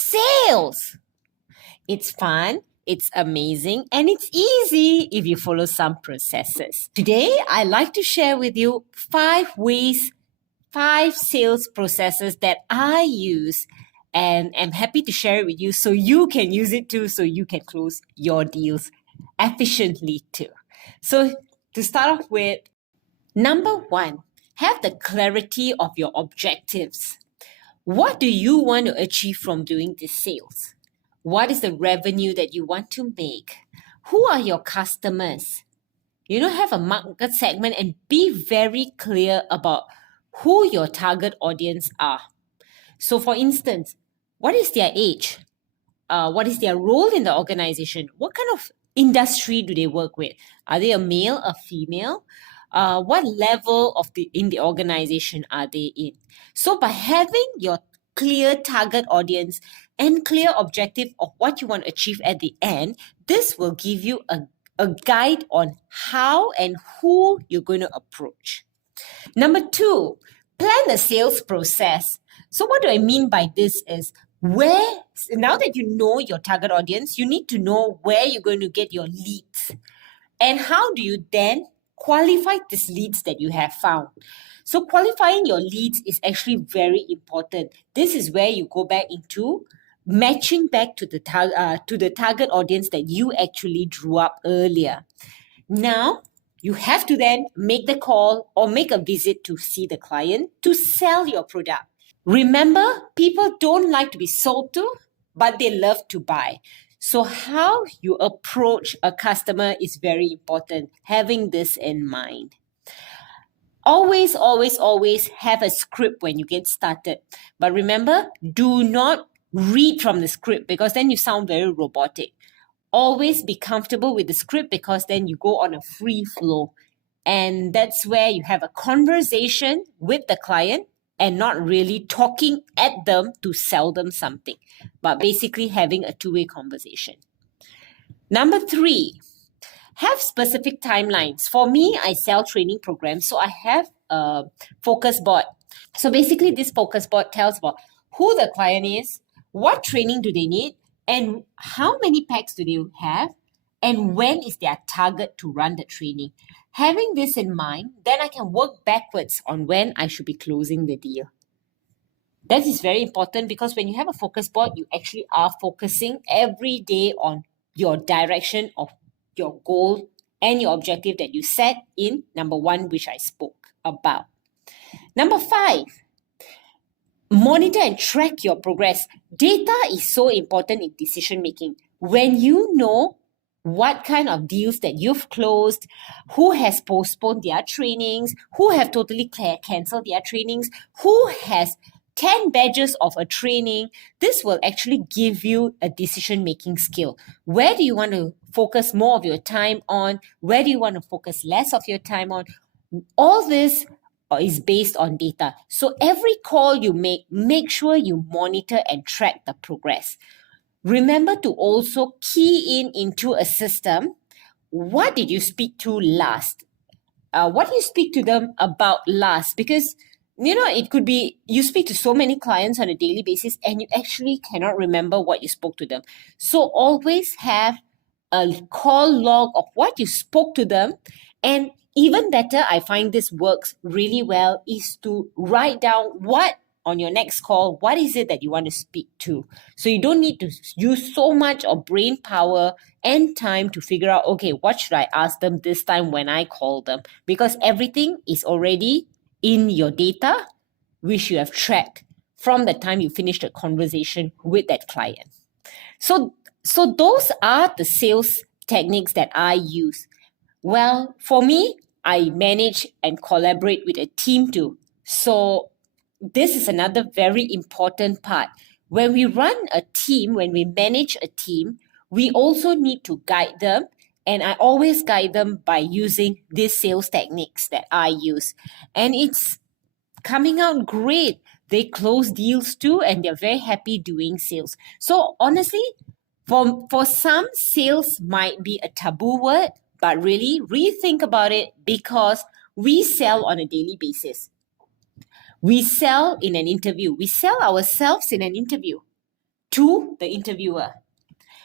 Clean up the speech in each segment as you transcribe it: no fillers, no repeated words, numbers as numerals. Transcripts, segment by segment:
Sales! It's fun, it's amazing, and it's easy if you follow some processes. Today, I'd like to share with you 5 sales processes that I use, and I'm happy to share it with you so you can use it too, so you can close your deals efficiently too. So to start off with, number 1, have the clarity of your objectives. What do you want to achieve from doing this sales? What is the revenue that you want to make? Who are your customers? Have a market segment and be very clear about who your target audience are. So for instance, what is their age? What is their role in the organization? What kind of industry do they work with? Are they a male, a female? What level in the organization are they in? So by having your clear target audience and clear objective of what you want to achieve at the end, this will give you a guide on how and who you're going to approach. Number 2, plan the sales process. So what do I mean by this is, now that you know your target audience, you need to know where you're going to get your leads. And how do you then qualify these leads that you have found? So qualifying your leads is actually very important. This is where you go back into matching back to the target audience that you actually drew up earlier. Now, you have to then make the call or make a visit to see the client to sell your product. Remember, people don't like to be sold to, but they love to buy. So how you approach a customer is very important, having this in mind. Always have a script when you get started. But remember, do not read from the script because then you sound very robotic. Always be comfortable with the script because then you go on a free flow. And that's where you have a conversation with the client and not really talking at them to sell them something, but basically having a two-way conversation. Number 3, have specific timelines. For me, I sell training programs, so I have a focus board. So basically, this focus board tells about who the client is, what training do they need, and how many packs do they have, and when is their target to run the training. Having this in mind, then I can work backwards on when I should be closing the deal. That is very important because when you have a focus board, you actually are focusing every day on your direction of your goal and your objective that you set in number 1, which I spoke about. Number 5, monitor and track your progress. Data is so important in decision making. When you know what kind of deals that you've closed, who has postponed their trainings, who have totally cancelled their trainings, who has 10 badges of a training, this will actually give you a decision-making skill. Where do you want to focus more of your time on? Where do you want to focus less of your time on? All this is based on data. So every call you make sure you monitor and track the progress. Remember to also key into a system. What did you speak to last? What do you speak to them about last? Because, it could be you speak to so many clients on a daily basis and you actually cannot remember what you spoke to them. So always have a call log of what you spoke to them. And even better, I find this works really well, is to write down on your next call, what is it that you want to speak to? So you don't need to use so much of brain power and time to figure out, okay, what should I ask them this time when I call them? Because everything is already in your data, which you have tracked from the time you finish the conversation with that client. So those are the sales techniques that I use. Well, for me, I manage and collaborate with a team too. So this is another very important part. When we run a team, when we manage a team, we also need to guide them. And I always guide them by using these sales techniques that I use. And it's coming out great. They close deals too, and they're very happy doing sales. So honestly, for some, sales might be a taboo word, but really rethink about it because we sell on a daily basis. We sell in an interview. We sell ourselves in an interview. to the interviewer.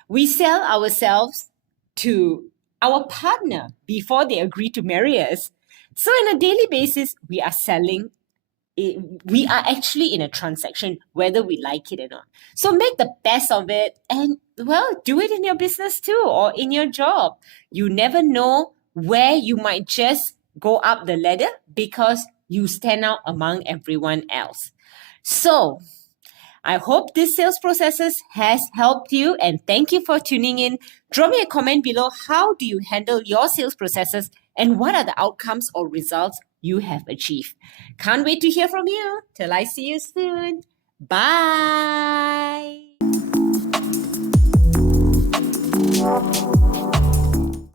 We sell ourselves to our partner before they agree to marry us. So on a daily basis, we are selling. We are actually in a transaction, whether we like it or not. So make the best of it and, well, do it in your business too or in your job. You never know where you might just go up the ladder because you stand out among everyone else. So I hope this sales processes has helped you, and thank you for tuning in. Drop me a comment below. How do you handle your sales processes and what are the outcomes or results you have achieved? Can't wait to hear from you. Till I see you soon. Bye.